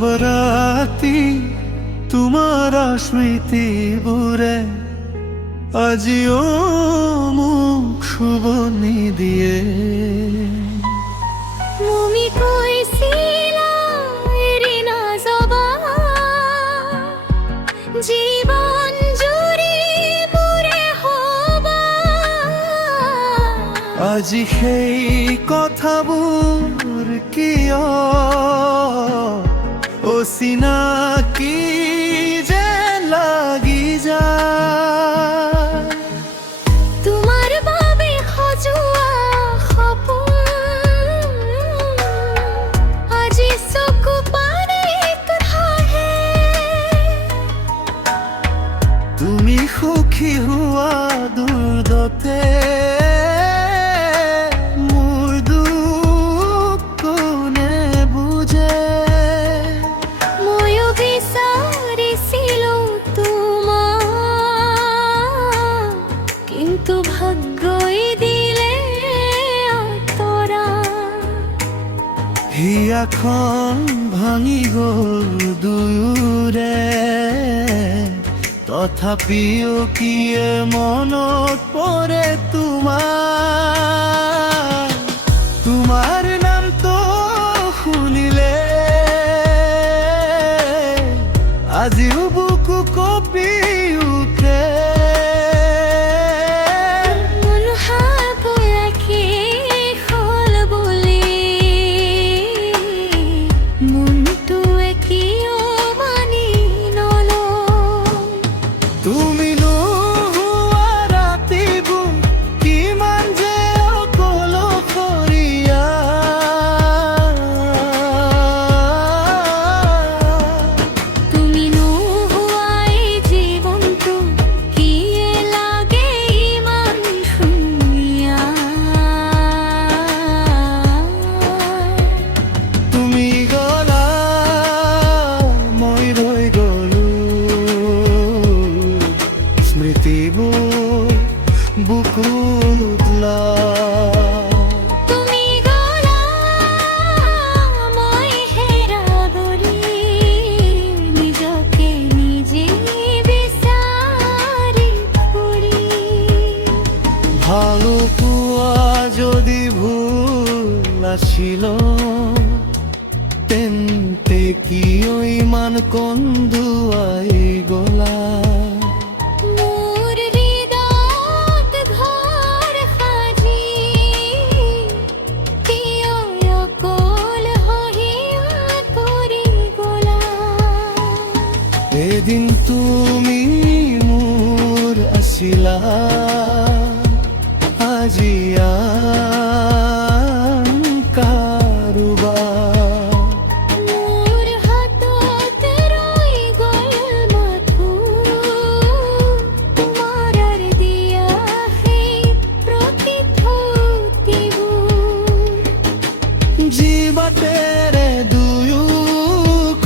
সব রাতি তোমার স্মৃতি বুড়ে আজিও মুখ শুভনি দিয়ে তুমি কইছিলা এরি না জবা জীবন জুড়ে পুরে হবা আজি সেই কথাবোৰ কিয় অচিনাকি যে লাগি যায় তোমার বাবে সজোৱা সপোন আজি চকু পাৰে হাঁহে তুমি সুখী হোৱা দুৰ্দতে মোৰ দুখ কোনে বুজে ময়ো বিচাৰিছিলো তোমাক কিন্তু ভাগ্যই দিলে আঁতৰা হিয়াখন ভাঙি গ'ল দুয়োৰে তথাপিও কিয়ে মনত পৰে তোমাৰ নামটো শুনিলে আজিও বুকু কঁপি উঠে মন হাতৰে হ'ল বুলি মনটোৱে কিয় মানি নলয় তুমি নোহোৱা ৰাতিবোৰ কিমান যে অকলশৰীয়া তুমি নোহোৱাই জীৱনটো কিয়ে লাগে ইমান ধুনীয়া তুমি গ'লা মই ৰৈ গ'লো স্মৃতিবোৰ বুকুত তুমি গ'লা মই হেৰাবলৈ নিজকে নিজে বিচাৰি ফুৰি ভালো পোৱা যদি ভুল আছিল তেন্তে কিয় ইমান কন্দুৱাই গ'লা মোৰ হৃদয়ত ঘৰ সাজি কিয় অকল হহিয়া কৰি গ'লা এদিন তুমি মোৰ আছিলা আজি আন কাৰোবাৰ মোৰ হাতত ৰৈ গ'ল মাথো তোমাৰ দিয়া সেই প্ৰতিশ্ৰুতিবোৰ যি বাটেৰে দুয়ো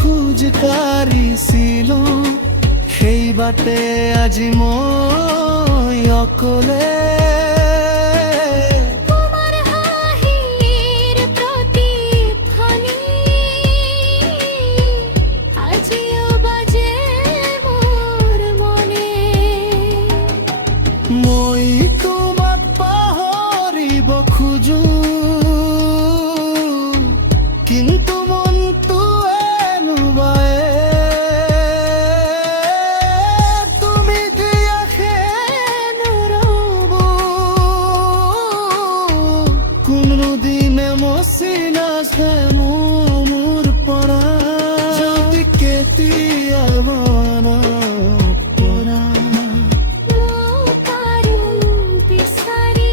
খোজ কাঢ়িছিলো সেই বাটে আজি মই অকলে তোমাৰ হাঁহিৰ প্ৰতিধ্বনি আজিও বাজে মোৰ মনে মই তোমাক পাহৰিব খোজো কিন্তু মনটোৱে নুবায়ে তুমি দিয়াখেন ৰ'ব কোনোদিনে মচি নাযায় মোৰ পৰা যদি কেতিয়াবা মনত পৰা মোক আৰু বিচাৰি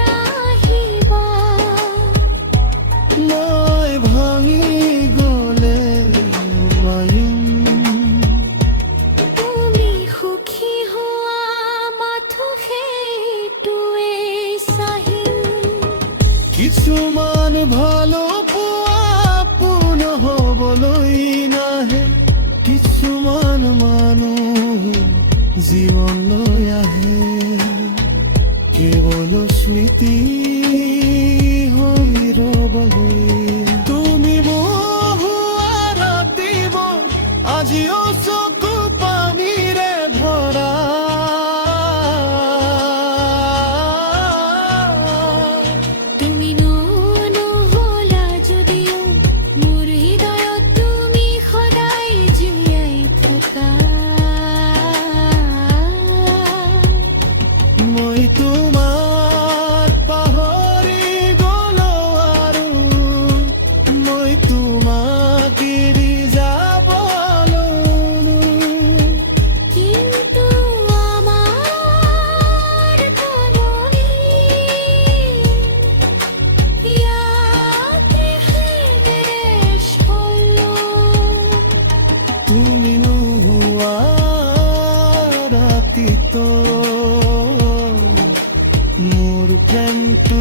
নাহিবা মই ভাঙি গ'লে তুমি সুখী হোৱা মাথো সেইটোৱে চাহিম কিছুমান ভালো পোৱা পূৰ্ণ হ'বলৈ নাহে কিছুমান মানুহ জীৱনলৈ আহে কেৱল স্মৃতি হৈ ৰ'বলৈ তুমি মোহোৱা ৰাতি আজিও চকু পানীৰে ভৰা তুমি নহ'লা যদিও মোৰ হৃদয়ত তুমি সদায় জীয়াই থকা মই তোমাক পাহৰি গলো আৰু মই তোমাক এৰি যাবলৈ কিন্তু আমার কারণে ইয়াতে শেষ হলো তুমি নোহোৱা ৰাতিটো মোৰ প্ৰেমটো